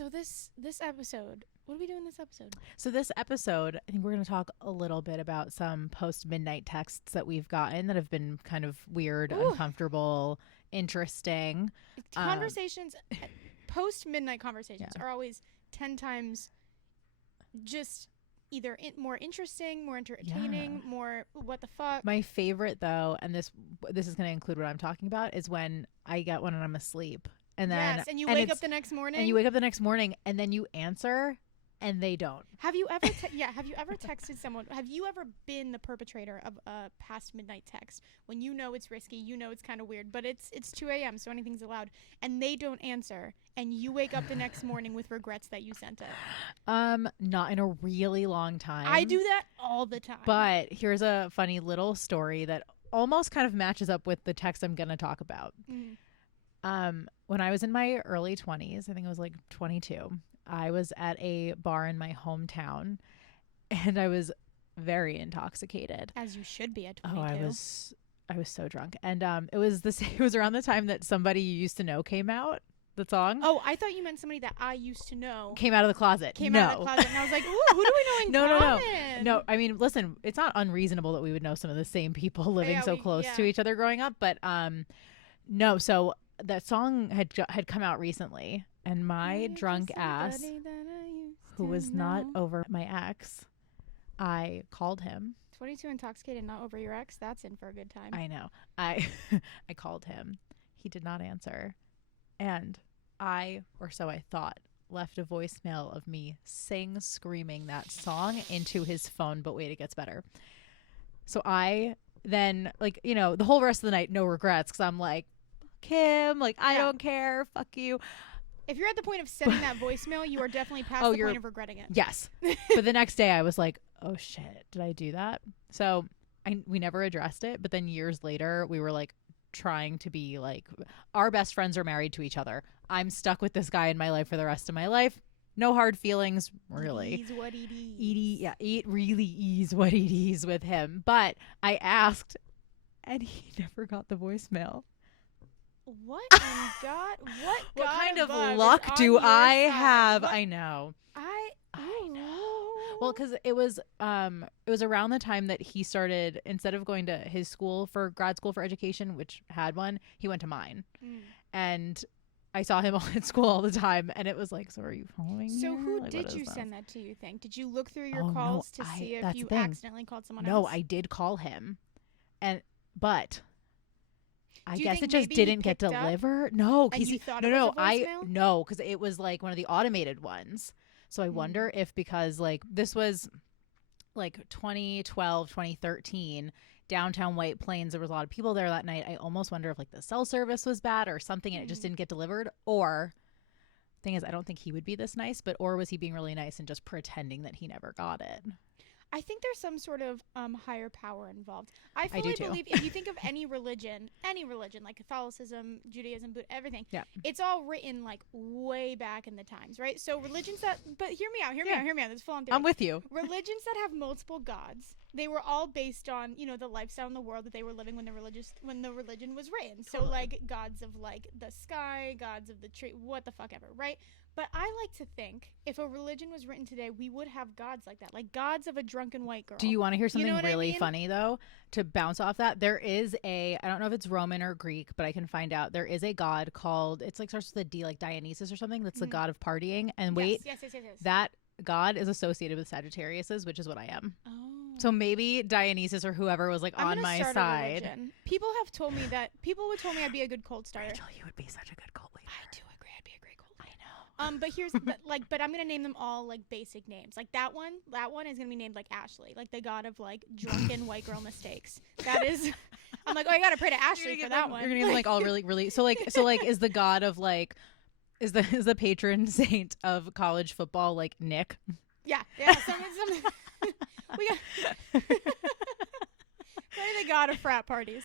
So this episode, what are we doing this episode? So this episode, I think we're going to talk a little bit about some post-midnight texts that we've gotten that have been kind of weird, uncomfortable, interesting. Conversations, post-midnight conversations are always 10 times just either more interesting, more entertaining, more what the fuck. My favorite, though, and this is going to include what I'm talking about, is when I get one and I'm asleep. And then, and you wake up the next morning. And you wake up the next morning and then you answer and they don't. Have you ever have you ever texted someone? Have you ever been the perpetrator of a past midnight text when you know it's risky, you know it's kind of weird, but it's 2 a.m. so anything's allowed, and they don't answer, and you wake up the next morning with regrets that you sent it? Not in a really long time. I do that all the time. But here's a funny little story that almost kind of matches up with the text I'm going to talk about. When I was in my early 20s, I think I was like 22, I was at a bar in my hometown and I was very intoxicated. As you should be at 22. Oh, I was so drunk. And it was around the time that Somebody You Used to Know came out, the song. Oh, I thought you meant somebody that I used to know. Came out of the closet. Out of the closet. And I was like, ooh, who do we know in common? No, I mean, listen, it's not unreasonable that we would know some of the same people living so close to each other growing up. But no, so that song had come out recently, and my drunk ass, who was not over my ex, I called him. 22 intoxicated, not over your ex? That's in for a good time. I know. I called him. He did not answer. And or so I thought, left a voicemail of me screaming that song into his phone. But wait, it gets better. So I then, the whole rest of the night, no regrets, because I'm like, Kim, I don't care, fuck you. If you're at the point of sending that voicemail, you are definitely past the point of regretting it. Yes. But the next day I was like, oh shit, did I do that? So we never addressed it, but then years later we were trying to be our best friends are married to each other. I'm stuck with this guy in my life for the rest of my life. No hard feelings, really. It is what it is. It really is what it is with him. But I asked, and he never got the voicemail. What what kind of luck do I have? I know. I know. Well, because it was around the time that he started, instead of going to his school for grad school for education, which had one, he went to mine. And I saw him at school all the time, and it was like, so are you following me? So who did you send that to, you think? Did you look through your calls to see if you accidentally called someone else? No, I did call him. But I guess it just didn't get delivered. No, because because it was one of the automated ones. So I wonder if because this was 2012, 2013, downtown White Plains, there was a lot of people there that night. I almost wonder if the cell service was bad or something and it just didn't get delivered. Or thing is, I don't think he would be this nice, or was he being really nice and just pretending that he never got it? I think there's some sort of higher power involved. I fully believe if you think of any religion like Catholicism, Judaism, Buddha, everything, it's all written way back in the times, right? So religions but hear me out, this is full on theory. I'm with you. Religions that have multiple gods, they were all based on, the lifestyle in the world that they were living when the religion was written. Totally. So gods of the sky, gods of the tree, what the fuck ever, right? But I like to think if a religion was written today, we would have gods like that, like gods of a drunken white girl. Do you want to hear something really funny, though, to bounce off that? There is I don't know if it's Roman or Greek, but I can find out. There is a god called, it's starts with a D, like Dionysus or something. That's the god of partying. And yes. That god is associated with Sagittariuses, which is what I am. Oh. So maybe Dionysus or whoever was on my side. People have told me people would tell me I'd be a good cult starter. Rachel, you would be such a good cult leader. I do agree. I'd be a great cult leader. I know. But here's but I'm gonna name them all basic names. That one is gonna be named Ashley, the god of drunken white girl mistakes. That is. I'm I gotta pray to Ashley for that one. You're gonna name all really so is the god of is the patron saint of college football Nick? Yeah. Some we got. Play the god of frat parties.